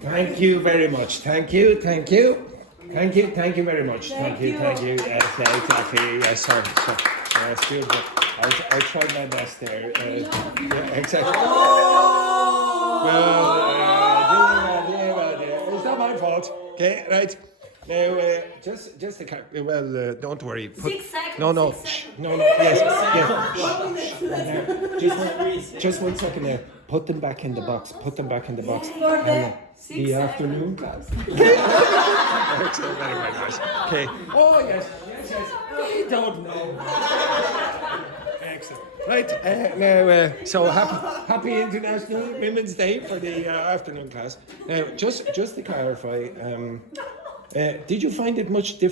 Thank you very much. Thank you. Thank you. Thank you. Thank you very much. Thank you. Thank you. Yes, exactly. Yes, sorry. Yes, beautiful. I tried my best there. Yeah, exactly. Well, it's not my fault. Okay, right. Now, just a well, don't worry. 6 seconds. No. 6 seconds. No. Yes. Just 1 second there. Put them back in the box. Put them back in the box. For The afternoon class. Very nice. Okay. Oh yes. We don't know. Excellent. Right. Now, so happy International Women's Day for the afternoon class. Now, just to clarify, did you find it much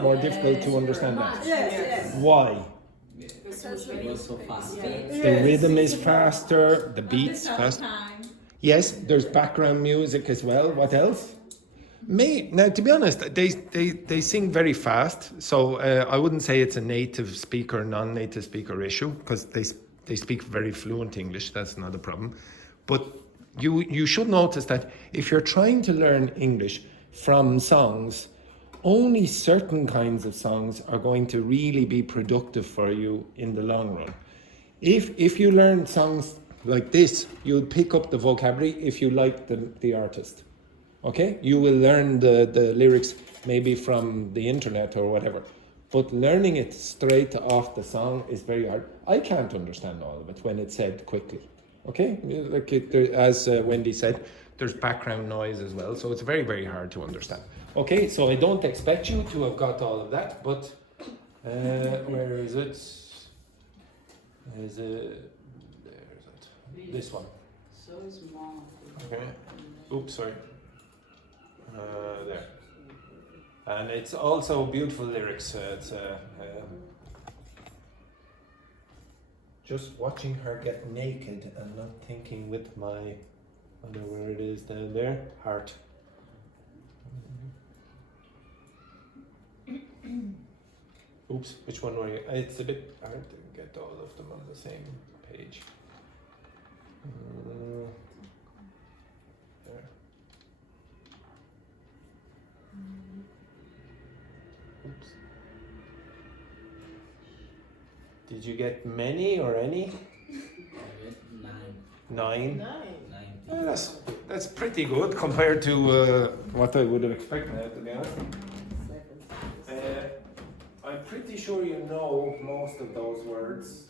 more difficult to understand that? Yes. Why? Because it was so fast. The rhythm is faster. The beats faster. Yes, there's background music as well. What else? Now, to be honest, they sing very fast. So I wouldn't say it's a native speaker, non-native speaker issue because they speak very fluent English. That's not a problem. But you should notice that if you're trying to learn English from songs, only certain kinds of songs are going to really be productive for you in the long run. If you learn songs like this, you'll pick up the vocabulary if you like the artist. Okay? You will learn the lyrics maybe from the internet or whatever. But learning it straight off the song is very hard. I can't understand all of it when it's said quickly. Okay? Like as Wendy said, there's background noise as well, so it's very, very hard to understand. Okay, so I don't expect you to have got all of that, but where is it? There's it. This one. So small. Okay. Oops, sorry. There. And it's also beautiful lyrics. It's just watching her get naked and not thinking with my, I don't know where it is down there, heart. Oops, which one were you? It's a bit hard to get all of them on the same page. There. Oops. Did you get many or any? 9. 9? Yeah, that's pretty good compared to what I would have expected, to be honest. I'm pretty sure you know most of those words.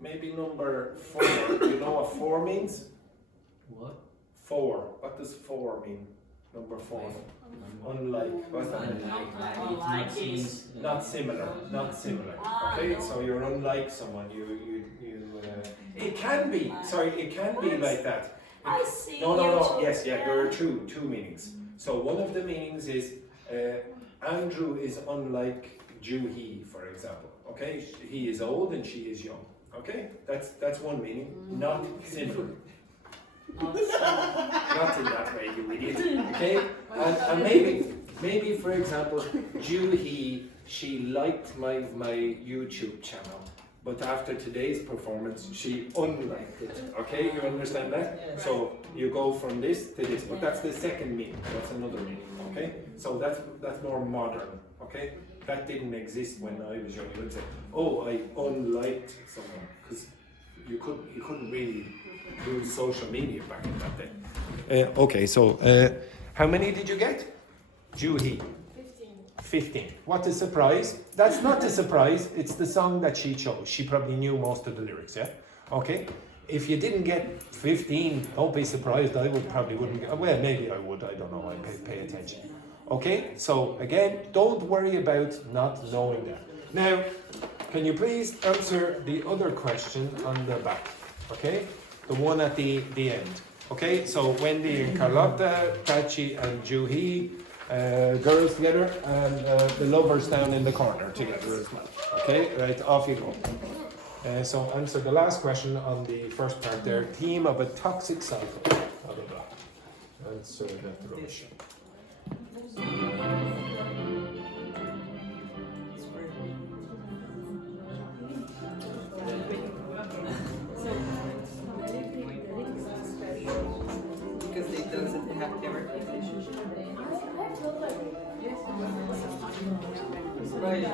Maybe number 4. You know what 4 means? What? 4. What does 4 mean? Number 4. Unlike. What's that mean? Not similar. Not similar. Okay, so you're unlike someone. It can be. Sorry, it can be like that. I see. No. Yes, yeah. There are two meanings. So one of the meanings is Andrew is unlike Juhi, for example. Okay, he is old and she is young. Okay, that's one meaning. Not similar. Not in that way, you idiot. Okay, and maybe for example, Juhi, she liked my YouTube channel, but after today's performance, she unliked it. Okay, you understand that? So you go from this to this, but that's the second meaning. That's another meaning. Okay, so that's more modern. Okay, that didn't exist when I was young. You would say, "Oh, I unliked someone," because you couldn't really use social media back in that day. Okay, so how many did you get? Juhi. 15. What a surprise. That's not a surprise, it's the song that she chose. She probably knew most of the lyrics, yeah? Okay. If you didn't get 15, don't be surprised. I wouldn't get, well, maybe I would, I don't know, I pay attention. Okay, so again, don't worry about not knowing that. Now, can you please answer the other question on the back? Okay, the one at the end. Okay, so Wendy and Carlotta, Tachi and Juhi, girls together, and the lovers down in the corner together as well. Okay, right, off you go. So answer the last question on the first part there. Theme of a toxic cycle. Blah, blah, blah. Answer that rubbish. Because it doesn't have therapy session? I feel like Yes. Right.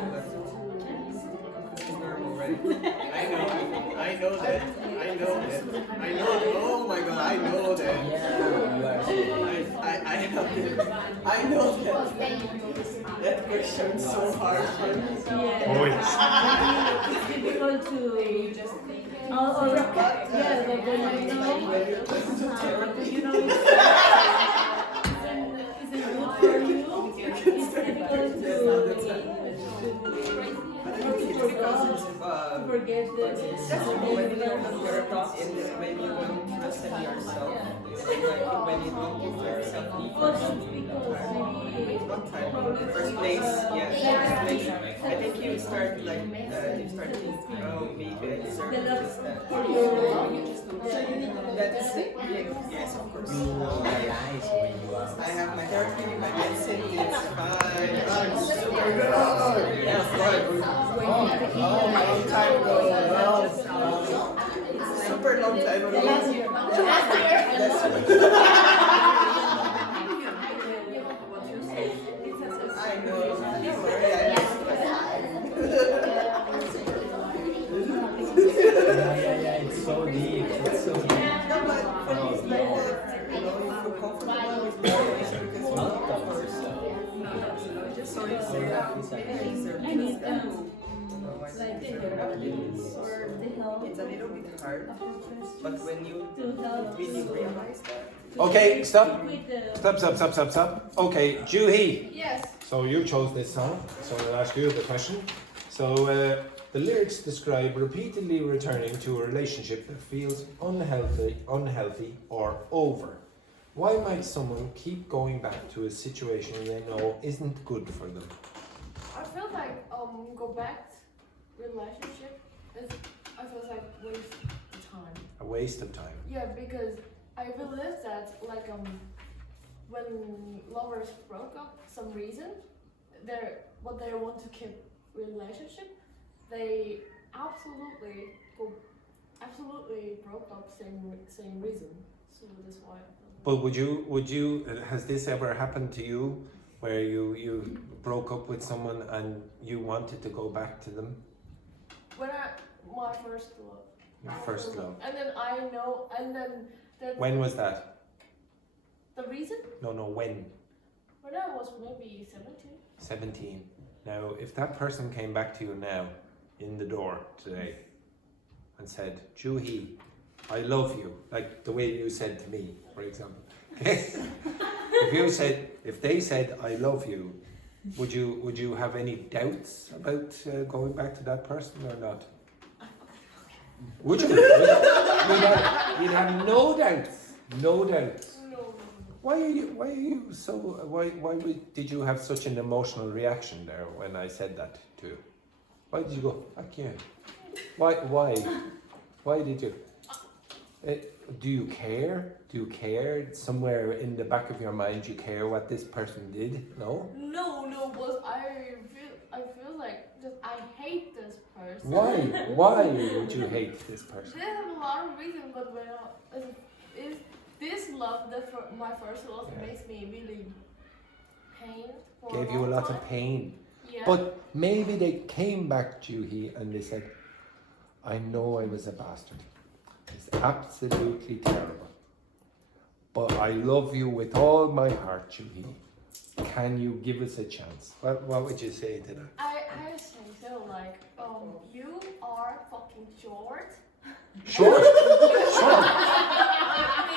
It's normal, right? I know that. Oh my god, I know that. Yeah, you are so I have this. I know that. That question is so hard for me. Oh, it's it's difficult to just yeah, but when you know it's isn't good for you, it's difficult to forget That's when you have your thoughts in this, when you don't trust in yourself. Like when you don't put yourself in what time? In the first place, yeah. First place, I think you start like you start thinking, oh, maybe I deserve this. That is it. Yes, of course. You realize when you are. I have my therapy, my medicine, it's fine. I'm super good. Yes, right. Oh, my long time ago. Super long time ago. I know. Don't worry, I know. Yeah, it's so deep. It's so deep. No, but for me, it's like that, you know, you feel comfortable with your relation because you love yourself. Just sorry to say that. I need like the therapy or the help It's a little bit hard, but when you to help really realize that. okay. Stop. with the Stop. Okay, Juhi. yes. So you chose this song, so I'll ask you the question. So the lyrics describe repeatedly returning to a relationship that feels unhealthy or over. Why might someone keep going back to a situation they know isn't good for them? I feel like go back relationship is I feel like waste of time. A waste of time. Yeah, because I believe that like when lovers broke up some reason, what they want to keep relationship, they absolutely broke up same reason. So that's why. But would you has this ever happened to you where you broke up with someone and you wanted to go back to them? When my first love. Your first love. And then I know, and then that. When was that? The reason? No, when? When I was maybe 17. 17. Now, if that person came back to you now in the door today and said, Juhi, I love you, like the way you said to me, for example. Okay? if they said, I love you, would you have any doubts about going back to that person or not? Would you? You'd have no doubts. No doubts. No. Why did you have such an emotional reaction there when I said that to you? Why did you go, fuck you? Why did you? Do you care? Do you care? Somewhere in the back of your mind you care what this person did? No? No, but I feel like that I hate this person. Why would you hate this person? There's a lot of reasons, but if this love, my first love, makes me really pain. For Gave a you a long lot time. of pain. Yeah. But maybe they came back, Juhi, and they said, I know I was a bastard. It's absolutely terrible. But I love you with all my heart, Juhi. Can you give us a chance? What would you say to that? I say so, like, you are fucking short. Short.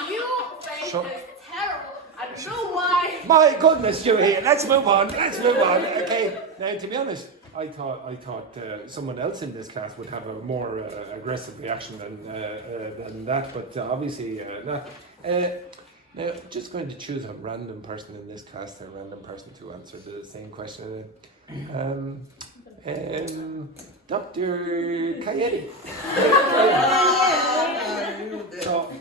You face Short. is terrible. I don't know why. My goodness, Juhi, let's move on. Okay, now to be honest, I thought someone else in this class would have a more aggressive reaction than that, but obviously not. Now, just going to choose a random person in this class, a random person to answer the same question. Dr. Kayeti. So,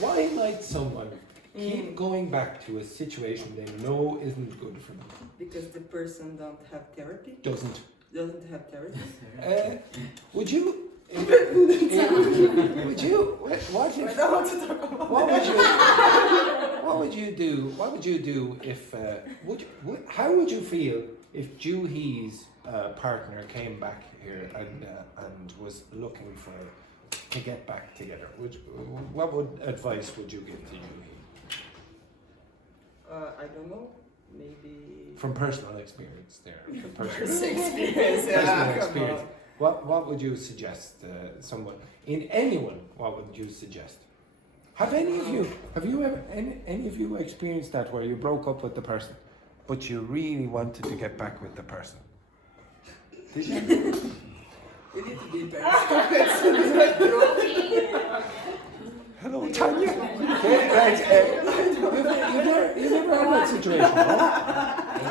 why might someone keep going back to a situation they know isn't good for them? Because the person don't have therapy? Doesn't have therapy? would you? Would you? What I don't want to talk about would you? What would you do? What would you do if? How would you feel if Juhi's partner came back here and was looking to get back together? What advice would you give to Juhi? I don't know. Maybe. From personal experience, there. From Personal experience. Yeah. personal experience. What would you suggest someone anyone? What would you suggest? Have any of you ever any of you experienced that where you broke up with the person, but you really wanted to get back with the person? Did you? We need to be better. Stop it. Hello, Tanya. You never had that situation, no?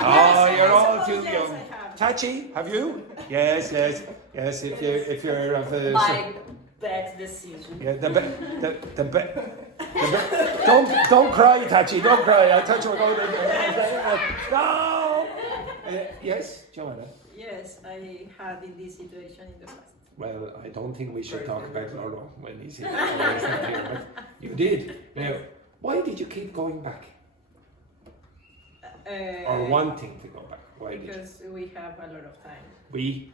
Oh, you're all too young. Tachi, have you? Yes. If you're of a My bad decision. yeah, don't cry, Tachi. Don't cry. I thought you were going to. No. Yes, Joanna. Yes, I had in this situation in the past. Well, I don't think we should talk about Lolo when he's here. But you did. Now, why did you keep going back or wanting to go back? Why did you? Because we have a lot of time. We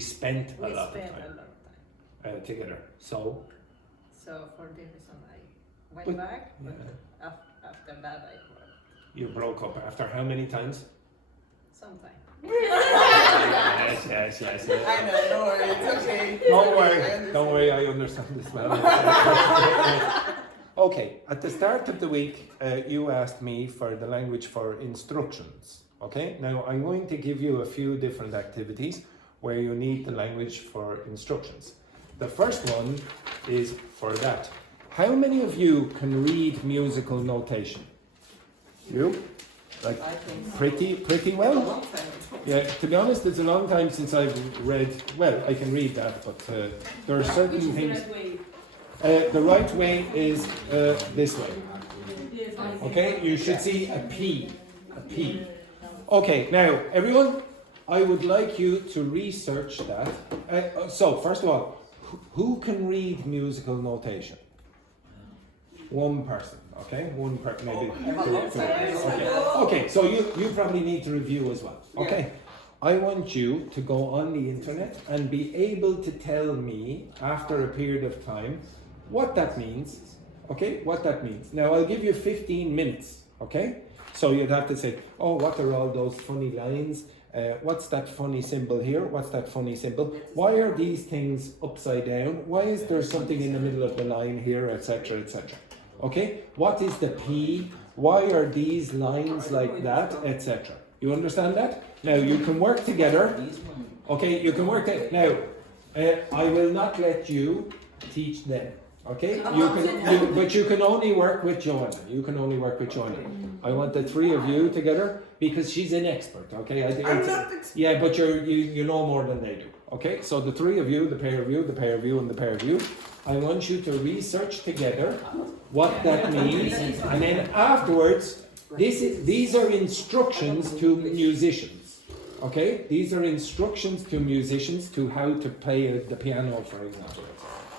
spent a We lot spent of a time lot of time. together. So For the reason I went But- back, but yeah. after that I broke. You broke up after how many times? Sometime. Yes. I know. Don't worry. It's okay. Don't worry, I understand this well. Okay, at the start of the week, you asked me for the language for instructions. Okay, now I'm going to give you a few different activities where you need the language for instructions. The first one is for that. How many of you can read musical notation? You? Like I think so. pretty A well? long time ago. Yeah, to be honest, it's a long time since I've read. Well, I can read that, but there are certain things. The right way is this way. Okay, you should see a P. A P. Okay, now everyone, I would like you to research that. So, first of all, who can read musical notation? One person, okay? One person, maybe. Okay, so you probably need to review as well. Okay, I want you to go on the internet and be able to tell me after a period of time what that means. Okay, what that means. Now I'll give you 15 minutes. Okay, so you'd have to say, oh, what are all those funny lines? What's that funny symbol here? What's that funny symbol? Why are these things upside down? Why is there something in the middle of the line here, etc., etc.? Okay, what is the P? Why are these lines like that, etc.? You understand that? Now you can work together. Okay, you can work together. Now, I will not let you teach them. Okay, but you can only work with Joanna. You can only work with Joanna. I want the three of you together because she's an expert. Okay, I'm not expert. Yeah, but you know more than they do. Okay, so the three of you, the pair of you, the pair of you, and the pair of you. I want you to research together what that means, and then afterwards, these are instructions to musicians. Okay, these are instructions to musicians to how to play the piano, for example.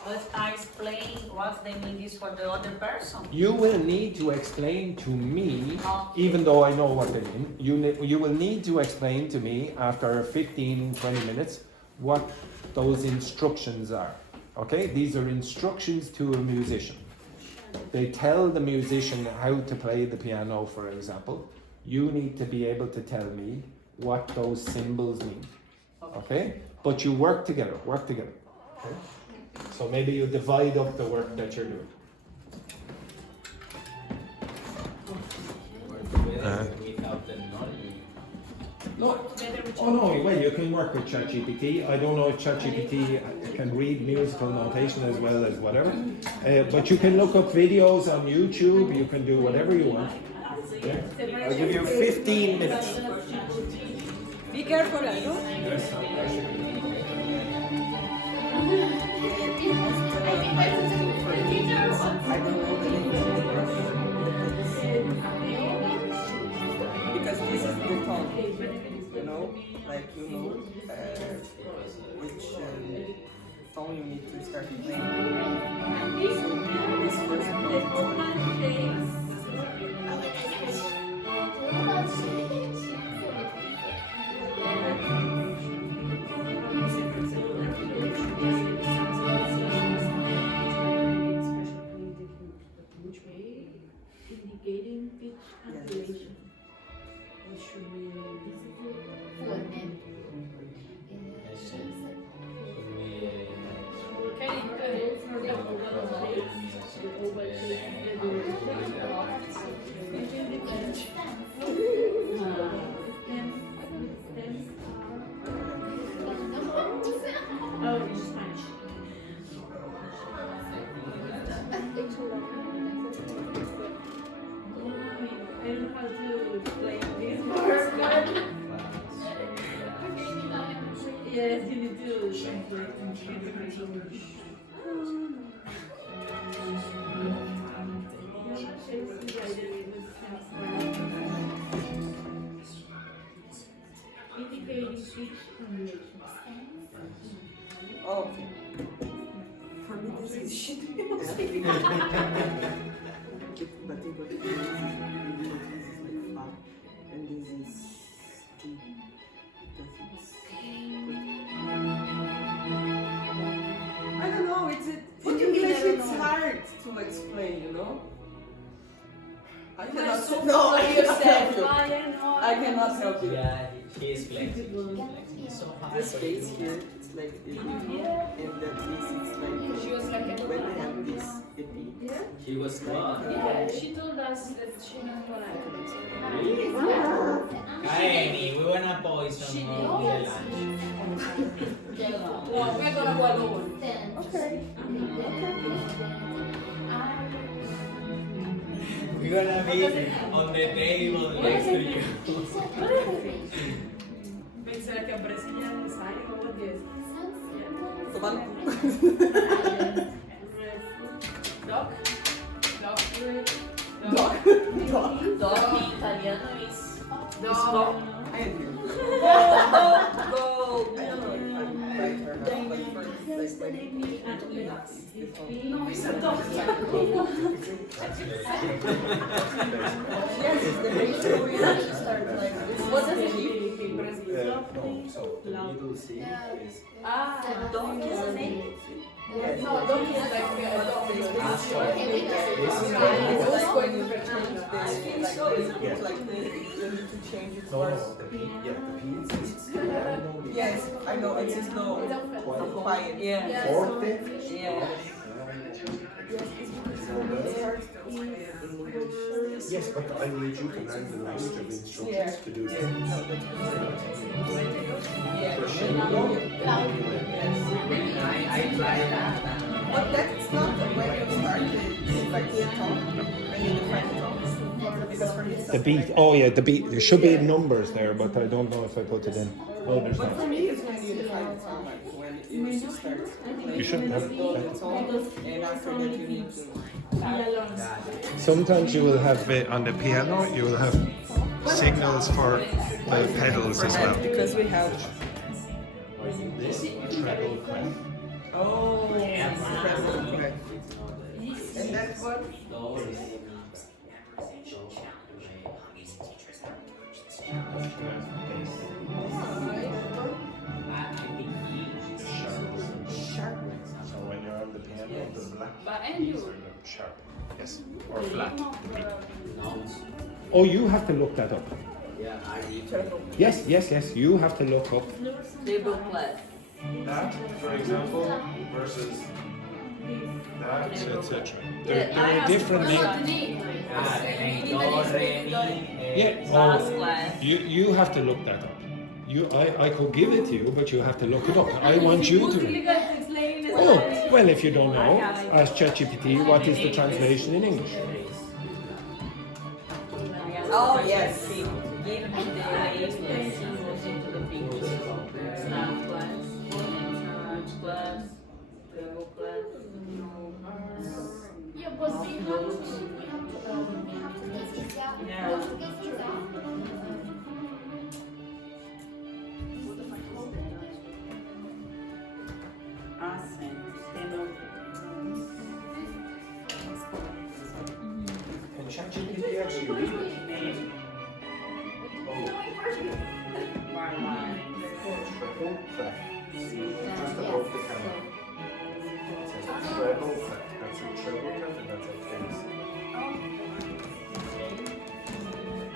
But I explain what they mean is for the other person. You will need to explain to me, even though I know what they mean, you will need to explain to me after 15, 20 minutes what those instructions are. Okay, these are instructions to a musician. They tell the musician how to play the piano, for example. You need to be able to tell me what those symbols mean. Okay, but you work together, Okay? So maybe you divide up the work that you're doing. Without the knowledge. No, oh no, well you can work with ChatGPT. I don't know if ChatGPT can read musical notation as well as whatever. But you can look up videos on YouTube, you can do whatever you want. Yeah. I'll give you 15 minutes. Be careful, I know. Yes, I don't know the name. Because this is the tone, you know, like you know which tone you need to start playing. So this first note. indicating pitch calculation. What should we Oh, it's Spanish. I don't know how to play this part. Yes, you need to translate into English. Indicating speech combination. Oh, okay. For me, this is shit. But this is like fa, and this is T. I don't know. In English, it's hard to explain. You know. I cannot. I cannot help you. Yeah, he is flexible. It's so hard. This space here, it's like epi, and then this is like She was like when I have this epi. He was what? Yeah, she told us that she knows what I Kaeni, we wanna poison more the lunch. Well, we're gonna go alone. Okay. We're gonna be on the table next to you. Será que a Brasília é necessário ou o quê? Tomando. Dogme em italiano é Dog. I am here. Go! I don't know if I'm right or not, but first, like No, it's a dog. yes, it's the ratio we have to start like this. What does it mean? Brazil. No, so the middle C is Dog is a name? Yes. No, dog is like a dog. Ah, sure. It's also when you change this, like this, you need to change it no, first. the P, yeah, the P is Yes, I know, it's just low, quiet. Yeah. forte. Yeah. Yes, but I need you to learn the list of instructions to do this. I tried that. But that's not the way you start it, like the tone, when you define the tone. Because for me, The beat, oh yeah, the beat. There should be numbers there, but I don't know if I put it in. Oh, there's but for not. me, it's when you define the tone, like when it starts. You shouldn't have Go that. the tone, and after that you need to. Sometimes you will have on the piano, you will have signals for the pedals as well. Because we have. This treble clef. Oh, treble, okay. And that's what. Sharp. So when you're on the piano, the black And you. keys are sharp. Yes, or flat. Oh, you have to look that up. Yeah, I need Yes, yes, yes. You have to look up Table class. that, for example, versus that, etc. There are different names. Do, re, mi, Yeah. Bass Oh, class. you have to look that up. I could give it to you, but you have to look it up. I want you to. Oh, well, if you don't know, ask ChatGPT what is the translation in English. Oh, yes. Give me the names and symbols into the picture. Snap class, sandwich class, table class. Yeah, but we have to take this out. Yeah. Can ChatGPT actually read it? Oh, treble clef. Just above the camera. It says treble clef. That's a treble clef and that's a case.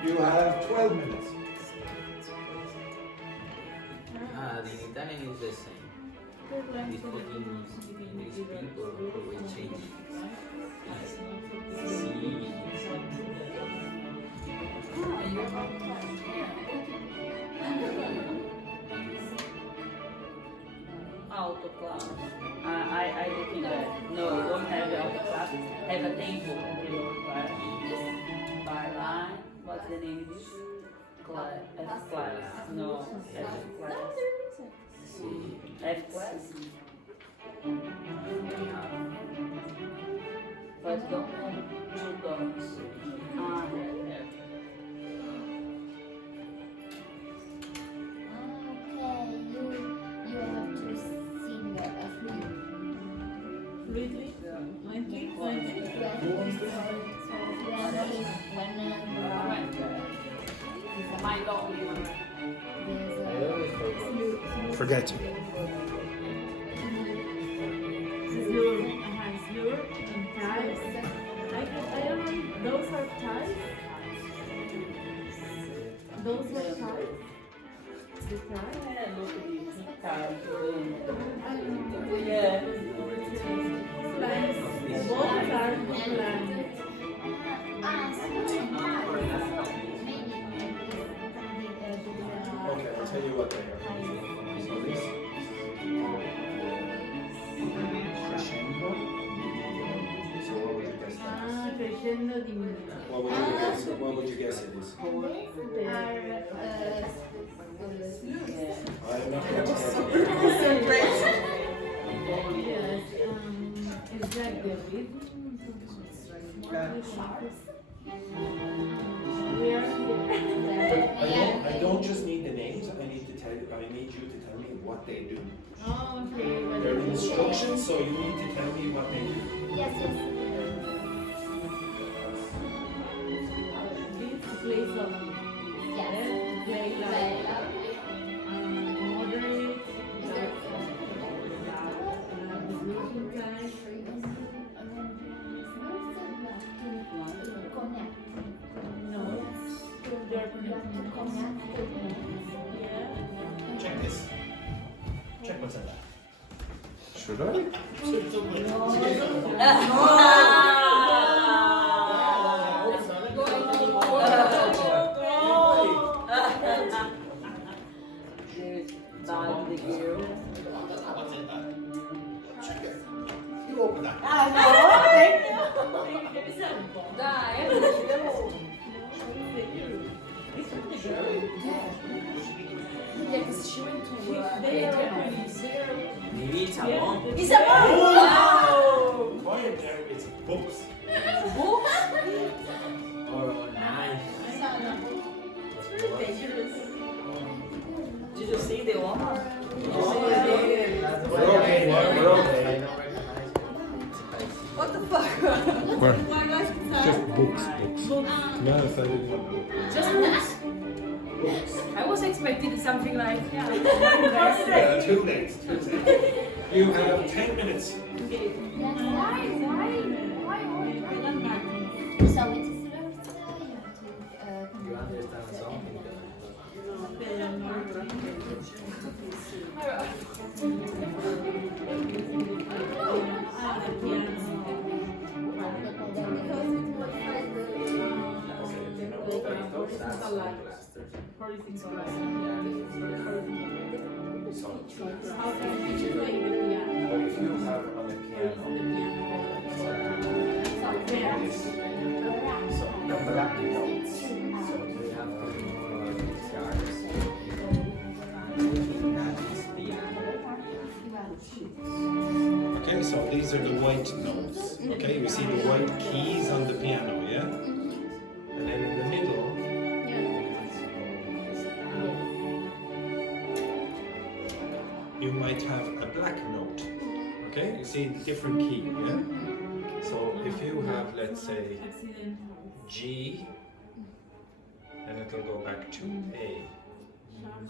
You have 12 minutes. The Italian is the same. These fucking English people always change. Autoclave. I looking at no, don't have the autoclave. Have a table at the lower part. Bar line. What's the name of this? Class. No, F class. F class. But don't have two dogs. There. You have to sing a flute. Fluently? Fluently? My dog. Forget. Slur and ties. I don't know. Those are ties. Those are ties. The ties. Look at you. Ties. Yeah. Plants. Both are plants. Okay, I'll tell you what they are. So this crescendo. So what would you guess that is? Crescendo diminuendo. What would you guess? What would you guess it is? I'm not going to tell you. Yes. Is that the rhythm? We are here. I don't just need the names. I need you to tell me what they do. Oh, okay. But They're instructions, so you need to tell me what they do. Yes, yes. This play softly. Yes. Play loud. Moderate. Resolution time. No. You're connecting. Yeah. Check this. Check what's in that. Should I? What's in that? Check it. You open that. Yeah, because she went to They are opening. Maybe it's a bomb. It's a bomb! Quiet there, it's books. Oh, nice. It's really dangerous. Did you see the one? We're okay, we're okay. What the fuck? Just books. No, I didn't want books. just books. I was expecting something like Too late. You have 10 minutes. Why So it is You understand something? How can you play the piano? Or if you have on the piano, this. So, the black notes. So we have to Okay, so these are the white notes. Okay, you see the white keys on the piano, yeah? And then in the middle, you might have a black note. Okay, you see the different key, yeah? So if you have, let's say, G, then it'll go back to A.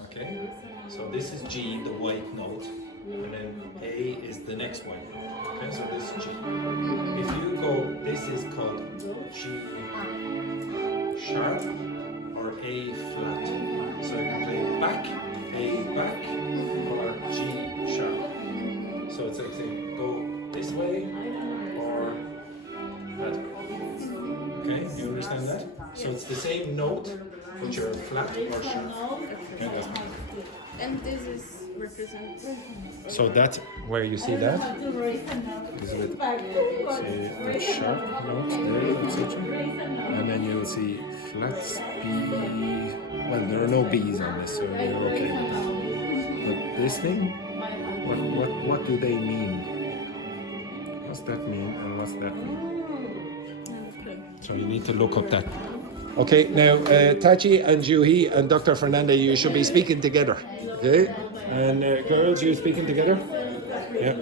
Okay, so this is G, the white note, and then A is the next one. Okay, so this is G. If you go, this is called G sharp A flat. So you can play back, A back, or G sharp. So it's like saying go this way or that way. Okay, you understand that? So it's the same note, but you're flat or sharp. And this is represent. So that's where you see that. To raise a note. Is with Back. the sharp notes there, etc. And then you'll see flats B. Well, there are no B's on this, so you're okay with that. But this thing, what do they mean? What's that mean and what's that mean? So you need to look up that. Okay, now Tachi and Juhi and Dr. Fernanda, you should be speaking together. Okay, and girls, you speaking together? Yeah.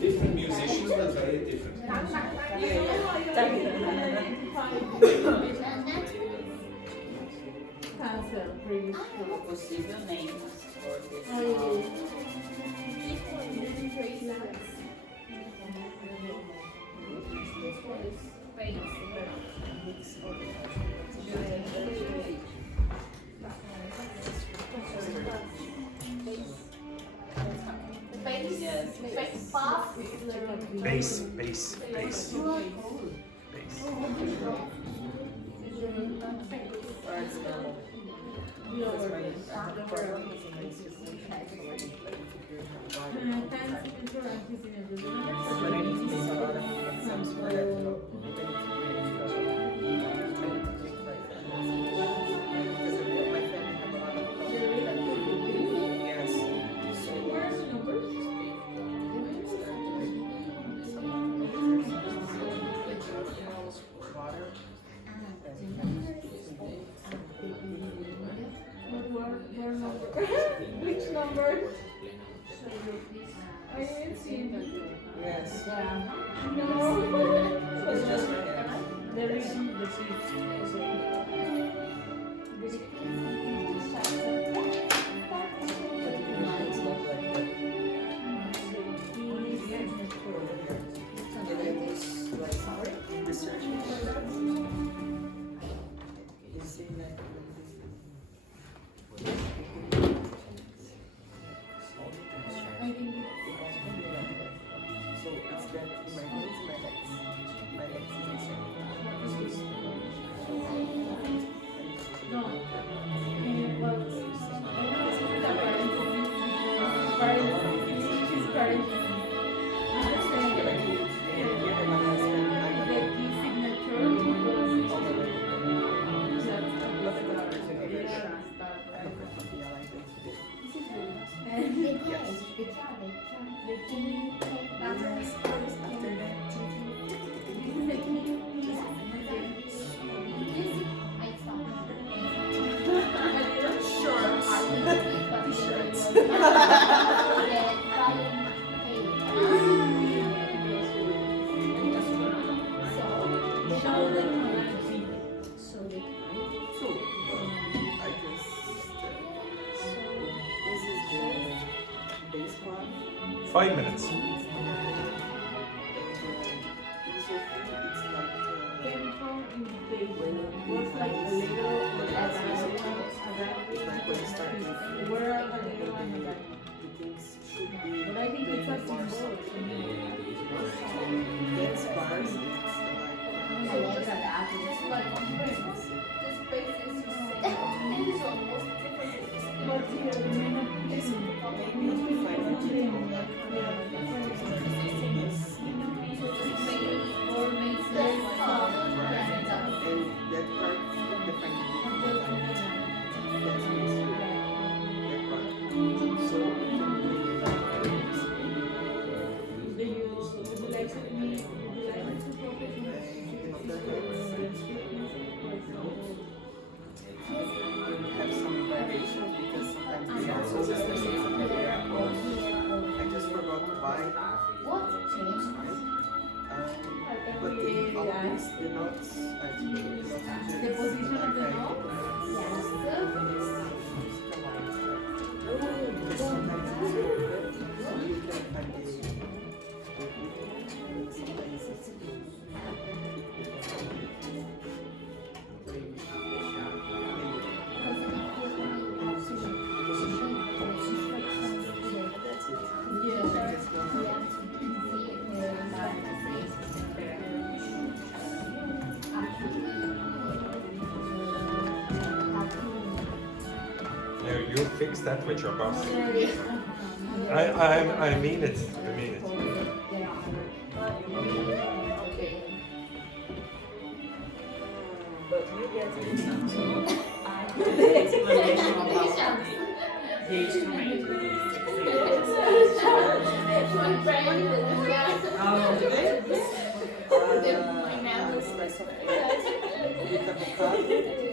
Different musicians will play it differently. Possível names for this. Bass, bass, bass. Which number? I didn't see it. Yes. No. It's just There is the seat. Five minutes. But I think it's a symbol. It's bars. The position of the note? you fix that with your boss. I mean it. I mean it. Okay. But you get the explanation about the instrument. With avocado and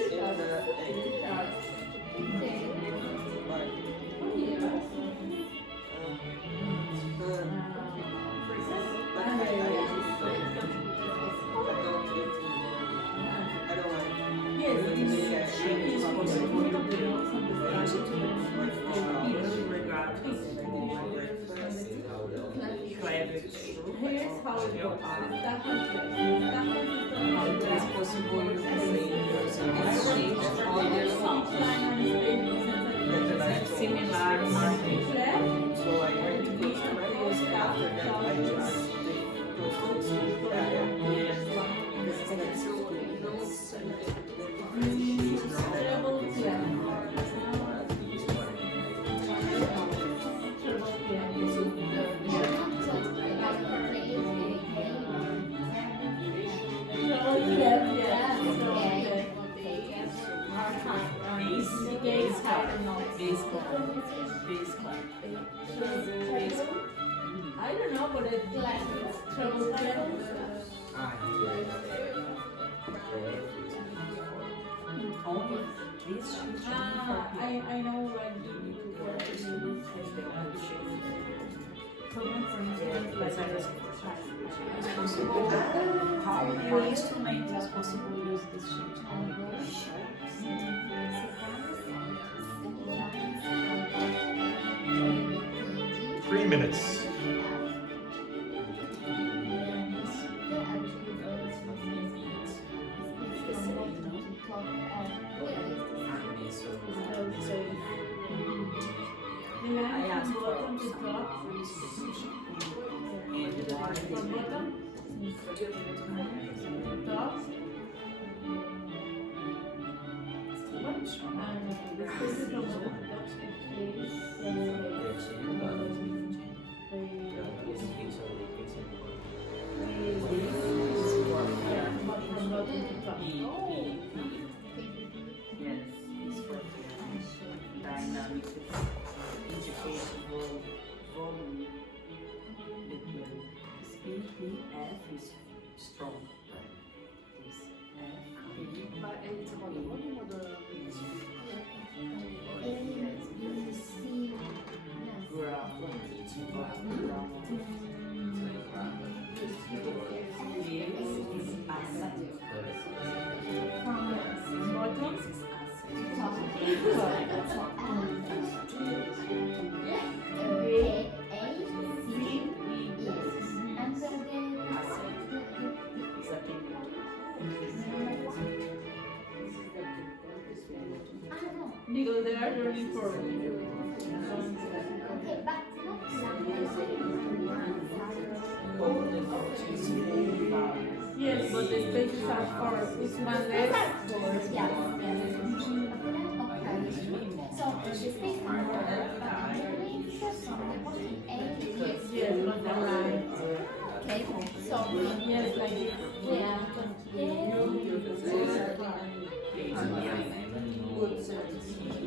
egg. Here's how it goes. That one It's possible you can say similar marking. So I went to the because after that I just I don't know, but it's trouble. Only this should I know what you need to work with. How your instrument is possible to use this shape? 3 minutes. I asked for Bottom to top. From bottom. Top. And this is from the Yes, it's for dynamic educational volume. F is strong. This F. But it's about the volume or the because they are learning for yes, but the spaces are for it's one less yes, but the line. Yes, like this.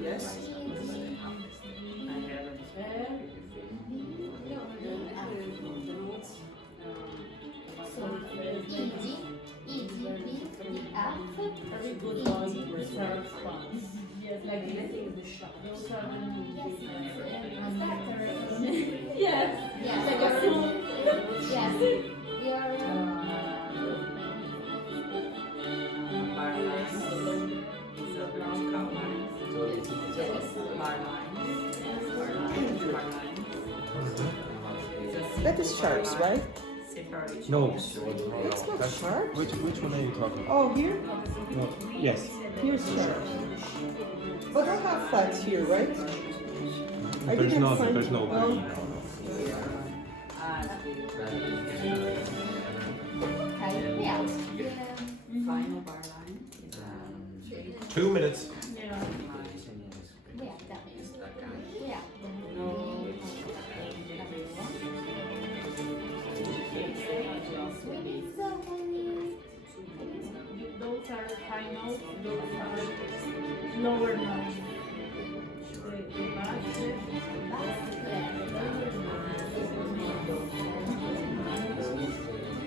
yes. Very good body response. Yes, like this is the shot. Yes. Like a small. That is sharps, right? No. It's not sharps. Which one are you talking about? Oh, here? No. Yes. Here's sharps. But I have flats here, right? I There's didn't not. find- There's no. Oh. Final bar line is 2 minutes. Yeah. lower nine. The back left.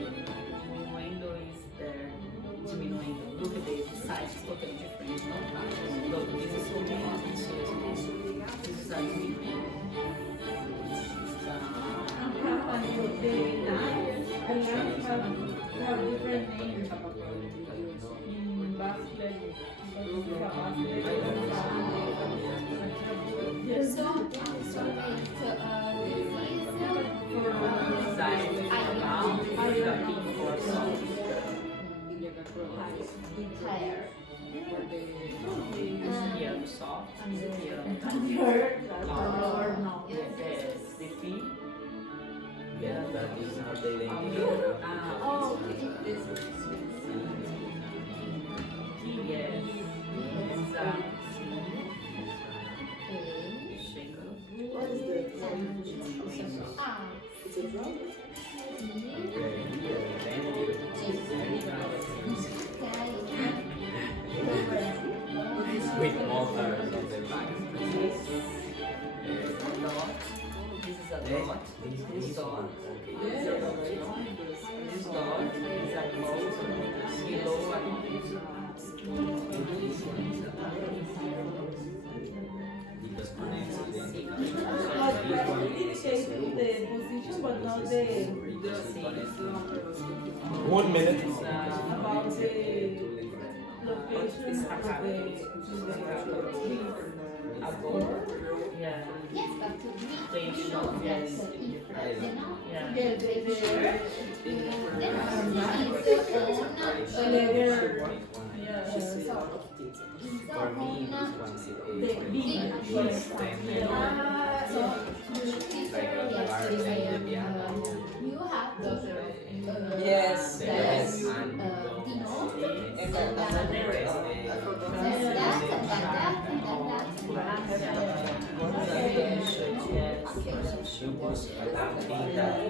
Diminuendo is there. Diminuendo. Look at the size is totally different. Look, this is so big. This is a diminuendo. The lines have different names. In basket, yes. So wait, Size around the pink or soft. higher. Here soft. Here Or no. yes. The pink. Yeah, that is not the identity. Oh, Yes. what is It's a drum. With more colors on the back. This is a dot. This dot. This dot is a close below Because connects identical. But it indicates the position, but not the 1 minute. about the location of the above. Yeah. yes, but to me, They show, yes. Yeah. yeah, the For me, this one is the B. you have the Yes, yes. yes. And then That,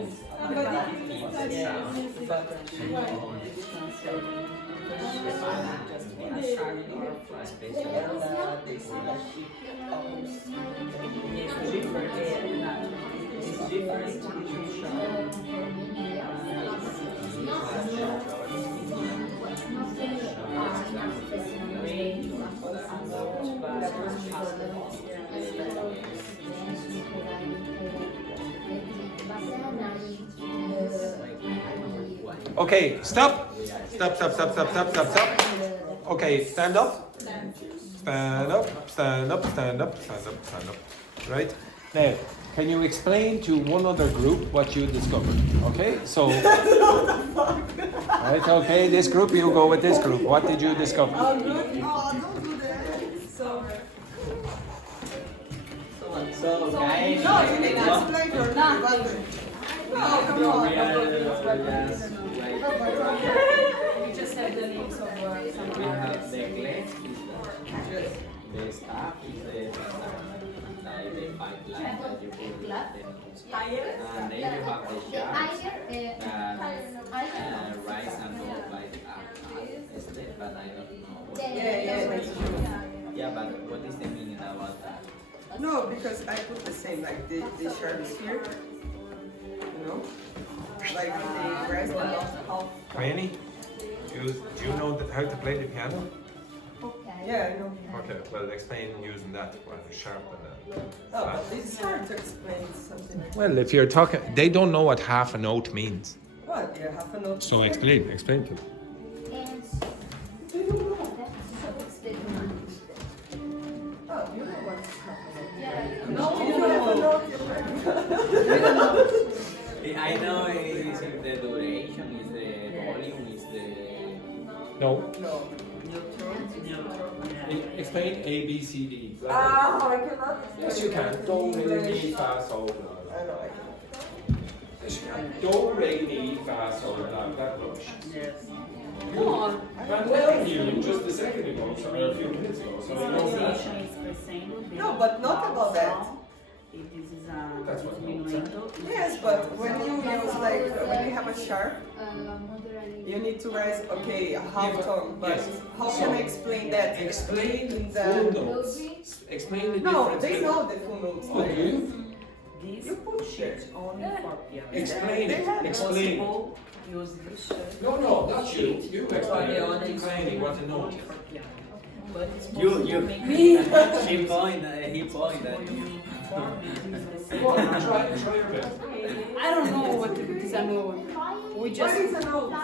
Okay, stop. Stop, stop, stop, stop, stop, stop, stop. Okay, stand up. Stand up, stand up, stand up, stand up, stand up. Right? Now, can you explain to one other group what you discovered? Okay, so. Right, okay, this group, you go with this group. What did you discover? Oh, good. Oh, don't do that. So guys, No, you need to explain for me. No, come on. We just have the names of some we have the glass is the staff is the like the pipeline that you put and then you have the sharks that rise and go like but I don't know what yeah, but what is the meaning about that? No, because I put the same, like the sharks here. You know? Like the rest are not half. Franny, do you know how to play the piano? Yeah, I know. Okay, well, explain using that, the sharp and Oh, but this is hard to explain something like Well, if you're talking, they don't know what half a note means. what? Yeah, half a note. So explain to them. Oh, you know what's half a note. Yeah. No, you don't have a note. I know it is the duration, is the volume, is the No. No. Explain A, B, C, D. Ah, I cannot. Yes, you can. Do, re, mi, fa, sol, la. I know, I cannot. Yes, you can. Do, re, mi, fa, sol, la. That rubbish. Yes. Come on. I'm telling you just a second ago, so or a few minutes ago, so I know that. Position is crescendo. No, but not about that. This is That's what diminuendo. Yes, but when you use like when you have a sharp, You need to raise, okay, a half tone, but Yes. how can I explain that? Explain in full notes. Explain the No, difference. they know the full notes. Oh, do you? This You put shirt only for piano. Explain They it. have Explain it. Possible use this shirt. No, not you. You For explain the it. other Explaining what the note only is. for piano. But it's You, possible you. make She point, he point at you. Go on, try your best. I don't know what is a note. We What just. is a note? no.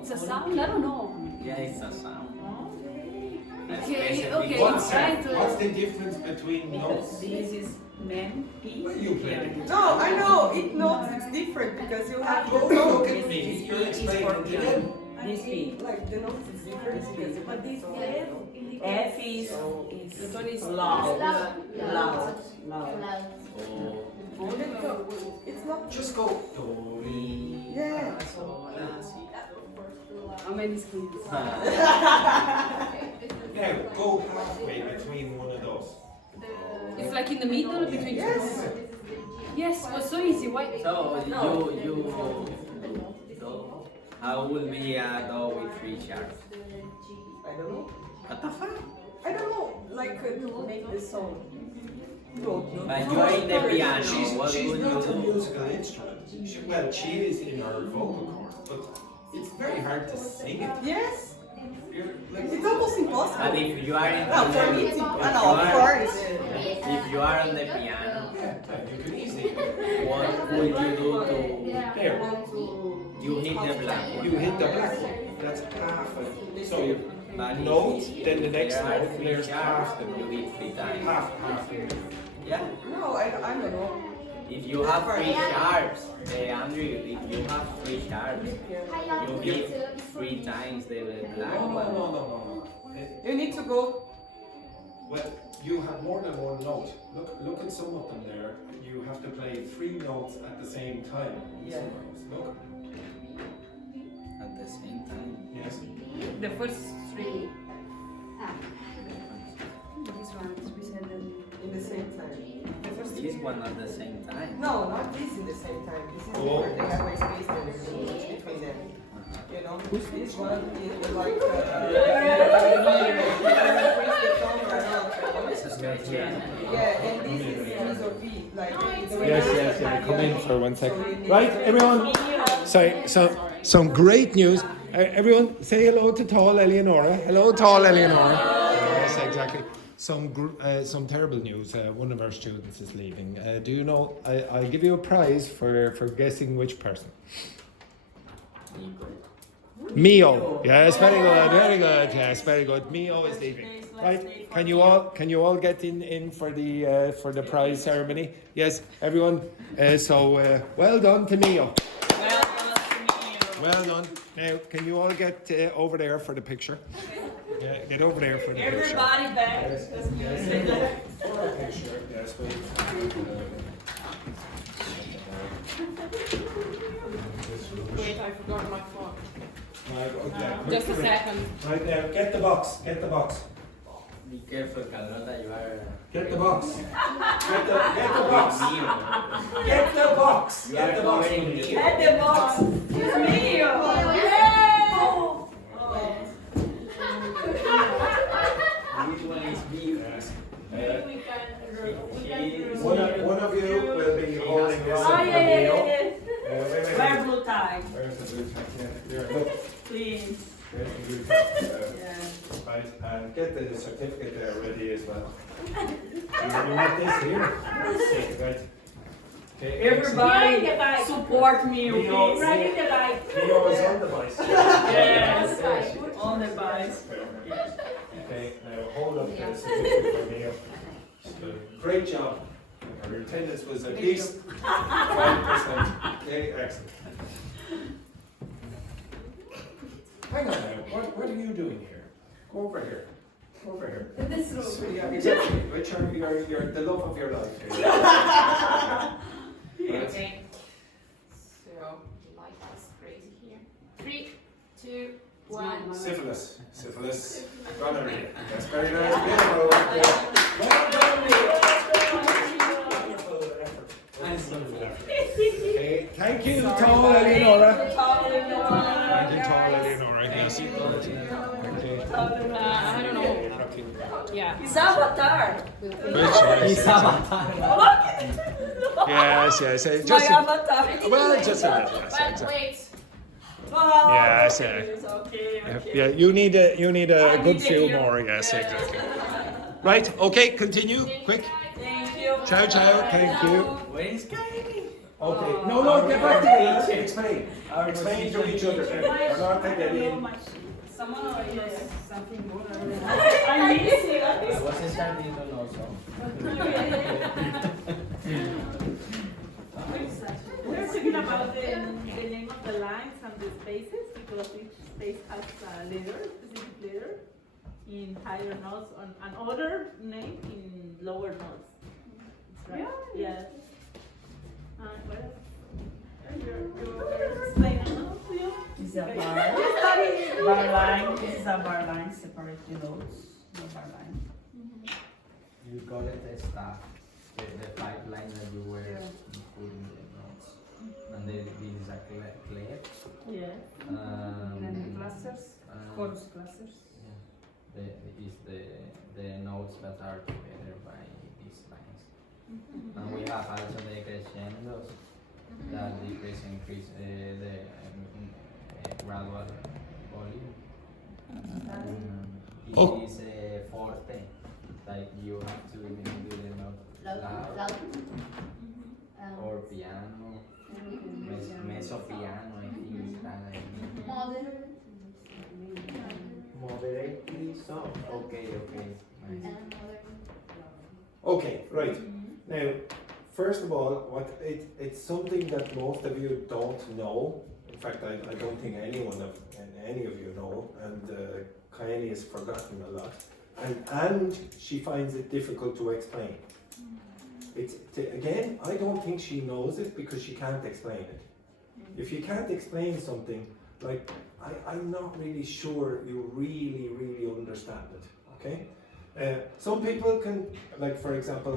It's a sound? I don't know. Yeah, it's a sound. Okay, okay. What's Try to. what's the difference between Because notes? this is man, he, Well, you play it. No, I know, it notes it's different because you have the Look tone. at me. You explain it again. this B. Like the notes is different because you have the tone. F is loud, loud. Oh. It's not Just go. Do, re, Yeah. Sol, la, si. How many screens? Now go halfway between one of those. It's like in the middle between Yes. Yes, it was so easy. Why? So do, how will be a do with 3 sharps? I don't know. What the fuck? I don't know, like to make the song. No. But you are in the piano, what She's would not a you do? musical instrument. She is in her vocal cords, but it's very hard to sing it. Yes, You're like, it's almost But impossible. if you are in No, for me it's impossible. Of course. if you are on the piano, yeah, you can easily. what would you do to There, you hit the black one? you hit the black one. That's half of. So you But if note, then the next there are note, 3 there's sharps, half the you hit 3 times. half. Yeah. No, I don't know. If you have 3 sharps, Andrew, if you have 3 sharps, you hit 3 times the black No, one. no. You need to go. Well, you have more than one note. Look at some of them there. You have to play 3 notes at the same time. Yeah. Sometimes. Look. At the same time. Yes. The first three. These ones we said them. In the same time. The first This one at the same time. No, not this in the same time. This is Oh. different. They have a space between them. You know, this one is like yeah, and this is or B, like Yeah. Come in for 1 second. Right, everyone. Sorry. So some great news. Everyone, say hello to tall Eleonora. Hello, tall Eleonora. Yes, exactly. Some terrible news. One of our students is leaving. Do you know? I'll give you a prize for guessing which person. Mio. Yes, very good, very good. Yes, very good. Mio is leaving. Right? Can you all get in for the prize ceremony? Yes, everyone. Well done to Mio. Well done. Now, can you all get over there for the picture? Yeah, get over there for the picture. Everybody back. Yes. For a picture. Yes, wait. Wait, I forgot my phone. Right, okay. Just a second. Right there. Get the box. Get the box. Be careful, Carlotta, you are. Get the box. Get the box. Mio. Get the box. You Get are the box. covering Mio. At the box. It's me. Which one is Mio? Yes. She- One of you will be holding this. Oh, yeah. Wait. Wear blue tie, Where's the blue tag? Yeah, there. Look. please. There's the blue tag. Yeah. Right, and get the certificate there ready as well. You want this here? Sick, right. Okay, Everybody support me, Mio, please. right in the bike. Mio is on the bicycle. Yes. On the bike. Okay, now hold up the certificate for Mio. Great job. Your attendance was at least 5%. Okay, excellent. Hang on now, what are you doing here? Go over here. Go over here. This room. Which are your the love of your life here? Okay. So, life is crazy here. 3, 2, 1. Syphilis. Gonorrhea. That's very nice. Beautiful. Well done, Neil. Wonderful effort. Wonderful effort. Okay, thank you, Tom and Eleonora. tall, Eleonora, yes. Okay. I don't know. Yeah. It's Avatar. He's avatar. Yes, yes. My Just Avatar. well, just a little. Yes, But exactly. wait, Oh, Yes, okay, okay. Yeah, you need a I good need to few hear. more. Yes, Yeah. exactly. Right. Okay. Continue. Quick. Thank you. Ciao, ciao. Thank you. Where is Katie? Okay. No. Get back to me. Explain. Explain to each other. Carlotta, get in. Someone already has something good. I miss you. I was starting to know so. We're talking about the name of the lines and the spaces because each space has a letter, specific letter in higher notes and another name in lower notes. Right? Yeah. Well, you're explaining now to you. It's a bar line. This is a bar line. Separate the notes. No bar line. You got it the stuff, the pipeline that you were putting the notes. And then this is a clear. Yeah. And clusters. Chorus clusters. The notes that are together by these lines. And we have also the crescendos that increase the gradual volume. This is forte, like you have to do the note loud or piano, mezzo piano, I think is that moderately soft. Okay, nice. Okay. Right. Now, first of all, it's something that most of you don't know. In fact, I don't think any of you know, and Kylie has forgotten a lot, and she finds it difficult to explain. Again, I don't think she knows it because she can't explain it. If you can't explain something, like I'm not really sure you really understand it. Okay. Some people can, like for example,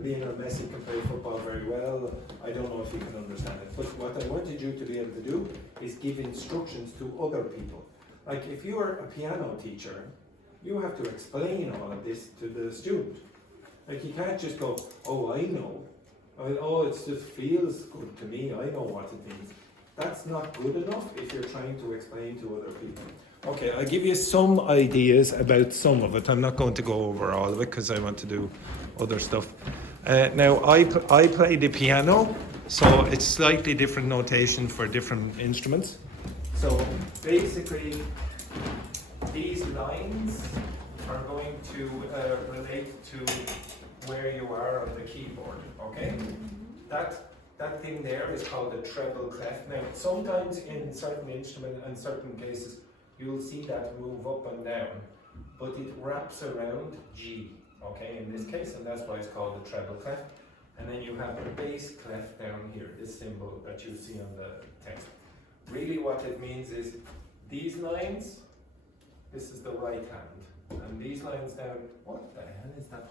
Lionel Messi can play football very well. I don't know if you can understand it. But what I wanted you to be able to do is give instructions to other people. Like if you are a piano teacher, you have to explain all of this to the student. Like you can't just go, oh, I know. Oh, it just feels good to me. I know what it means. That's not good enough if you're trying to explain to other people. Okay, I'll give you some ideas about some of it. I'm not going to go over all of it because I want to do other stuff. Now, I play the piano, so it's slightly different notation for different instruments. So basically, these lines are going to relate to where you are on the keyboard, okay? That thing there is called a treble clef. Now, sometimes in certain instruments and certain cases, you'll see that move up and down, but it wraps around G, okay, in this case, and that's why it's called the treble clef. And then you have the bass clef down here, this symbol that you see on the text. Really what it means is these lines, this is the right hand, and these lines down, what the hell is that?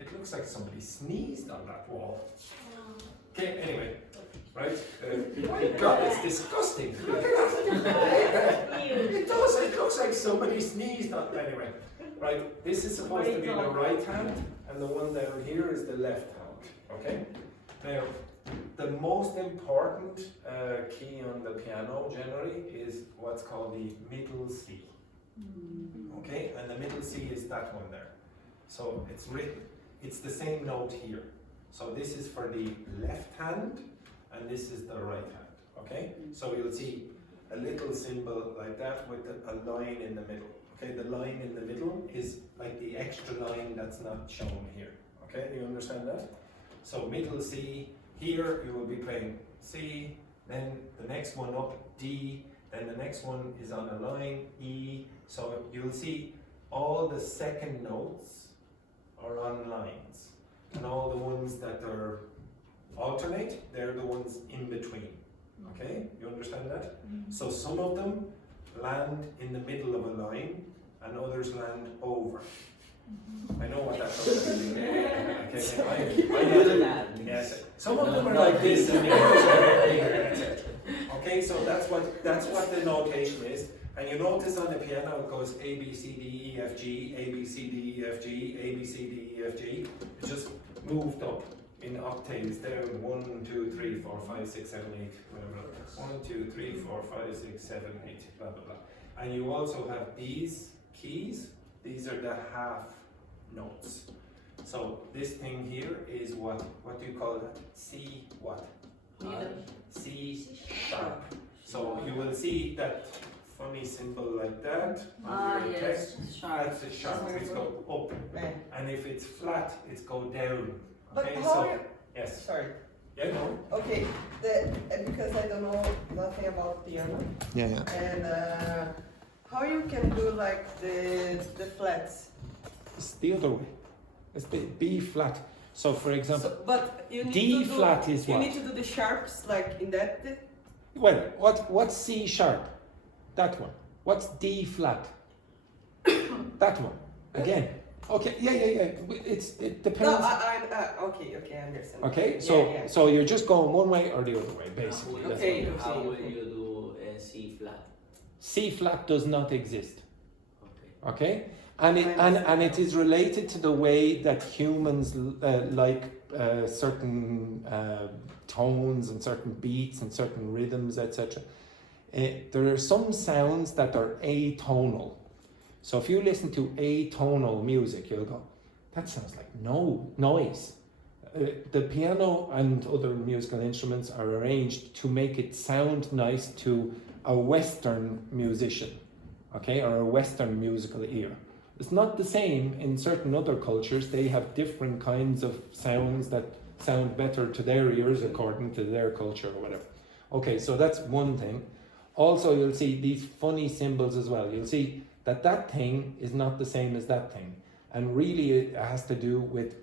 It looks like somebody sneezed on that wall. Okay, anyway. Right? God, it's disgusting. Look at that. It does. It looks like somebody sneezed on. Anyway, right? This is supposed to be the right hand, and the one down here is the left hand. Okay. Now, the most important key on the piano generally is what's called the middle C. Okay, and the middle C is that one there. So it's written. It's the same note here. So this is for the left hand. And this is the right hand, okay? So you'll see a little symbol like that with a line in the middle, okay? The line in the middle is like the extra line that's not shown here, okay? Do you understand that? So middle C, here you will be playing C, then the next one up, D, then the next one is on a line, E. So you'll see all the second notes are on lines, and all the ones that are alternate, they're the ones in between. Okay, you understand that? So some of them land in the middle of a line and others land over. I know what that looks like. Okay, I know that. Yes. Some of them are like this and the others are like here. Okay. Okay, so that's what the notation is. And you notice on the piano it goes A, B, C, D, E, F, G, A, B, C, D, E, F, G, A, B, C, D, E, F, G. It's just moved up in octaves down 1, 2, 3, 4, 5, 6, 7, 8, whatever. 1, 2, 3, 4, 5, 6, 7, 8, blah, blah, blah. And you also have these keys. These are the half notes. So this thing here is what do you call that? C what? C sharp. So you will see that funny symbol like that on your text. That's a sharp. It's go up. And if it's flat, it's go down. Okay, But so yes. Sorry. Yeah, no. Okay, because I don't know nothing about piano. Yeah. And how you can do like the flats? It's the other way. It's B flat. So for example, But you need D to do, flat is you what? need to do the sharps like in that. Well, what's C sharp? That one. What's D flat? That one. Again. Okay. Yeah. It depends. No, okay, I understand. Okay. Yeah. So you're just going one way or the other way, basically. That's Okay. what it is. How will you do C flat? C flat does not exist. Okay. Okay. And it is related to the way that humans like certain tones and certain beats and certain rhythms, etc. There are some sounds that are atonal. So if you listen to atonal music, you'll go, that sounds like noise. The piano and other musical instruments are arranged to make it sound nice to a Western musician, okay, or a Western musical ear. It's not the same in certain other cultures. They have different kinds of sounds that sound better to their ears according to their culture or whatever. Okay, so that's one thing. Also, you'll see these funny symbols as well. You'll see that thing is not the same as that thing. And really it has to do with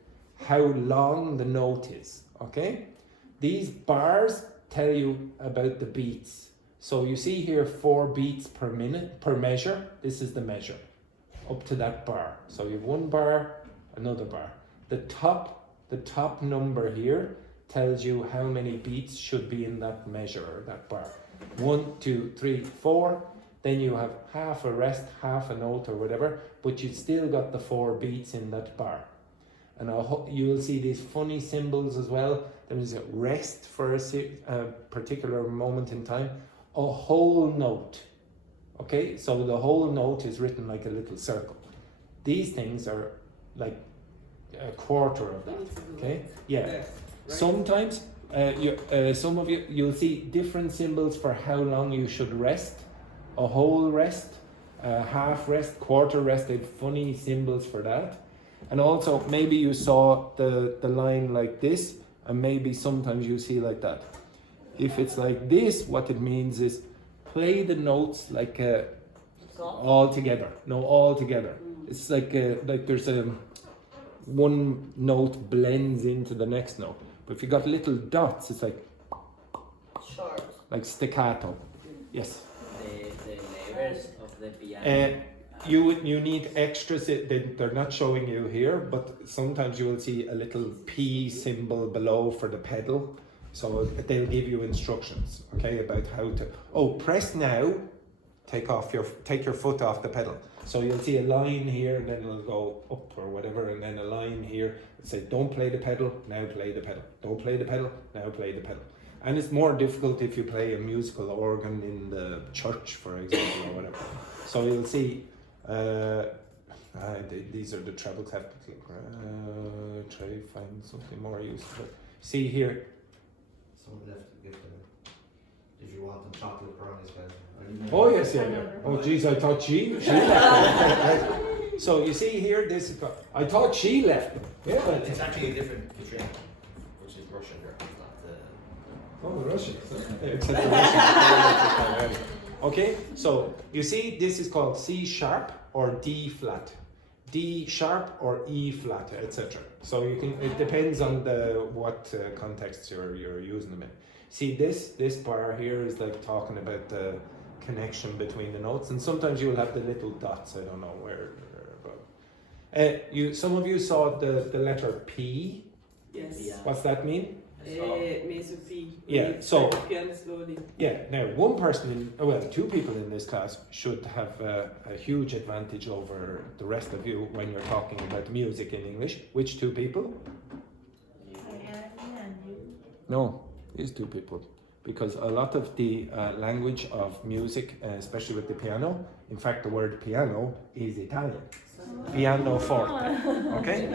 how long the note is, okay? These bars tell you about the beats. So you see here 4 beats per minute, per measure. This is the measure, up to that bar. So you have one bar, another bar. The top number here tells you how many beats should be in that measure or that bar. 1, 2, 3, 4. Then you have half a rest, half a note or whatever, but you've still got the 4 beats in that bar. And you will see these funny symbols as well. There is a rest for a particular moment in time. A whole note. Okay, so the whole note is written like a little circle. These things are like a quarter of that. Okay, yeah. Right. Sometimes some of you'll see different symbols for how long you should rest. A whole rest, half rest, quarter rest. They have funny symbols for that. And also maybe you saw the line like this, and maybe sometimes you see like that. If it's like this, what it means is play the notes like all together. No, all together. It's like there's one note blends into the next note. But if you got little dots, it's like Sharp. like staccato. Yes. The layers of the piano. You need extras. They're not showing you here, but sometimes you will see a little P symbol below for the pedal. So they'll give you instructions, okay, about how to. Oh, press now. Take your foot off the pedal. So you'll see a line here, and then it'll go up or whatever, and then a line here. It says, don't play the pedal, now play the pedal. Don't play the pedal, now play the pedal. And it's more difficult if you play a musical organ in the church, for example, or whatever. So you'll see. These are the trebles. Have to try to find something more useful. See here. Someone left to get if you want them chocolate brownies, guys. Oh yes, yeah. Oh geez, I thought she left. So you see here, this is. I thought she left. Yeah. But it's actually a different Katrina, which is Russian here. It's not the. Oh, the Russian. Except the Russian. Okay, so you see, this is called C sharp or D flat, D sharp or E flat, etc. So you can. It depends on what context you're using them in. See this bar here is like talking about the connection between the notes, and sometimes you will have the little dots. I don't know where. Some of you saw the letter P. Yes. Yeah. What's that mean? Major P. Yeah, so- Piano slowly. Yeah, now one person, two people in this class should have a huge advantage over the rest of you when you're talking about music in English. Which two people? No, these two people. Because a lot of the language of music, especially with the piano, in fact the word piano is Italian. Pianoforte, okay?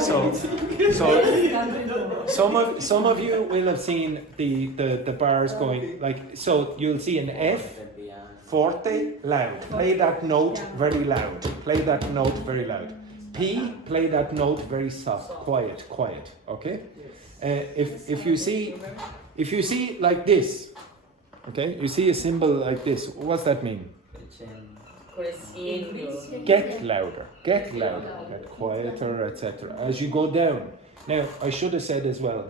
So some of you will have seen the bars going like, so you'll see an F, forte, loud. Play that note very loud. Play that note very loud. P, play that note very soft, quiet, okay? If you see like this, okay, you see a symbol like this, what's that mean? Crescendo. Get louder, get quieter, etc. As you go down. Now, I should have said as well,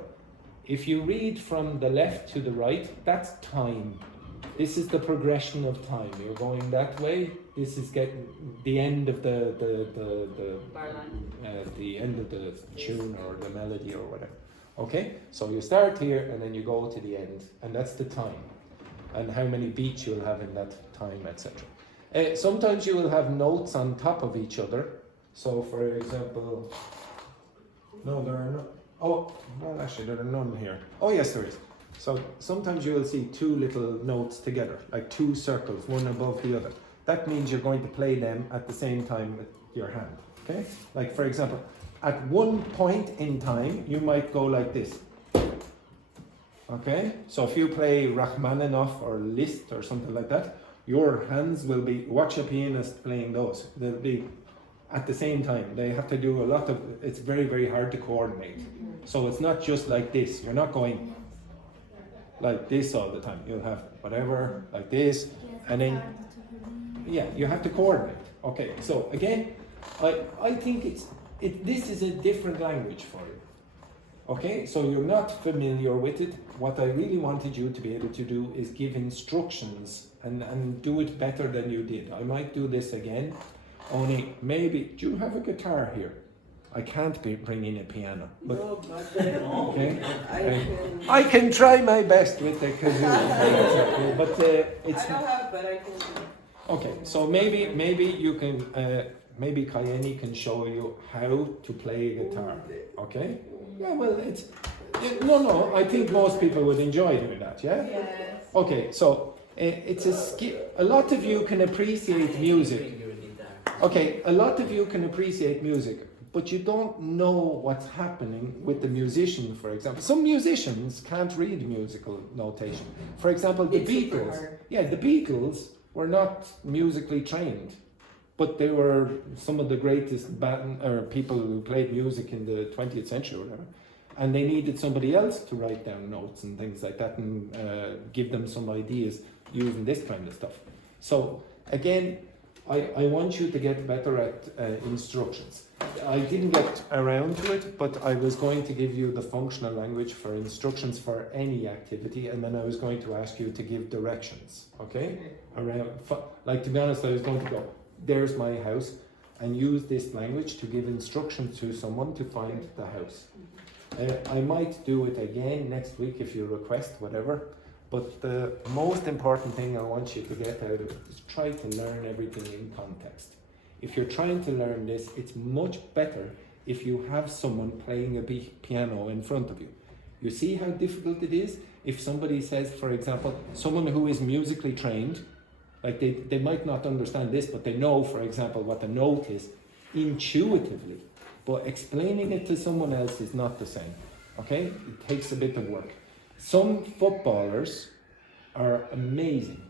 if you read from the left to the right, that's time. This is the progression of time. You're going that way. This is getting the end of the end of the tune or the melody or whatever. Okay, so you start here and then you go to the end, and that's the time, and how many beats you'll have in that time, etc. Sometimes you will have notes on top of each other. So, for example, no, there are no. Oh, well, actually, there are none here. Oh, yes, there is. So sometimes you will see two little notes together, like two circles, one above the other. That means you're going to play them at the same time with your hand. Okay, like for example, at one point in time, you might go like this. Okay, so if you play Rachmaninoff or Liszt or something like that, your hands will be, watch a pianist playing those. They'll be at the same time. They have to do a lot of, it's very, very hard to coordinate. So it's not just like this. You're not going like this all the time. You'll have whatever, like this, and then, yeah, you have to coordinate. Okay, so again, I think this is a different language for you. Okay, so you're not familiar with it. What I really wanted you to be able to do is give instructions and do it better than you did. I might do this again, only maybe, do you have a guitar here? I can't bring in a piano. But, No, but okay. I I can try my best with the kazoo, but it's. don't have, but I can. Okay, so maybe you can, maybe Kayeni can show you how to play a guitar. Okay? Yeah, well, it's. No, I think most people would enjoy doing that, yeah? Yes. Okay, so it's a skill. A lot of you can appreciate music. Okay, a lot of you can appreciate music, but you don't know what's happening with the musician, for example. Some musicians can't read musical notation. For example, the Beatles. Yeah, the Beatles were not musically trained, but they were some of the greatest people who played music in the 20th century or whatever. And they needed somebody else to write down notes and things like that and give them some ideas using this kind of stuff. So again, I want you to get better at instructions. I didn't get around to it, but I was going to give you the functional language for instructions for any activity, and then I was going to ask you to give directions, okay? Around, like, to be honest, I was going to go, there's my house, and use this language to give instructions to someone to find the house. I might do it again next week if you request, whatever. But the most important thing I want you to get out of it is try to learn everything in context. If you're trying to learn this, it's much better if you have someone playing a piano in front of you. You see how difficult it is? If somebody says, for example, someone who is musically trained, like they might not understand this, but they know, for example, what a note is intuitively. But explaining it to someone else is not the same, okay? It takes a bit of work. Some footballers are amazing,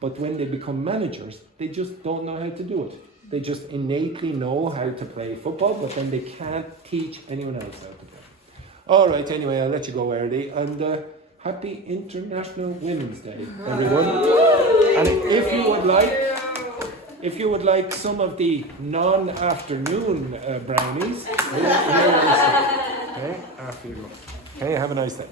but when they become managers, they just don't know how to do it. They just innately know how to play football, but then they can't teach anyone else how to play. All right, anyway, I'll let you go early, and happy International Women's Day, everyone. And if you would like some of the non-afternoon brownies, here is it. Okay, after you. Okay, have a nice day.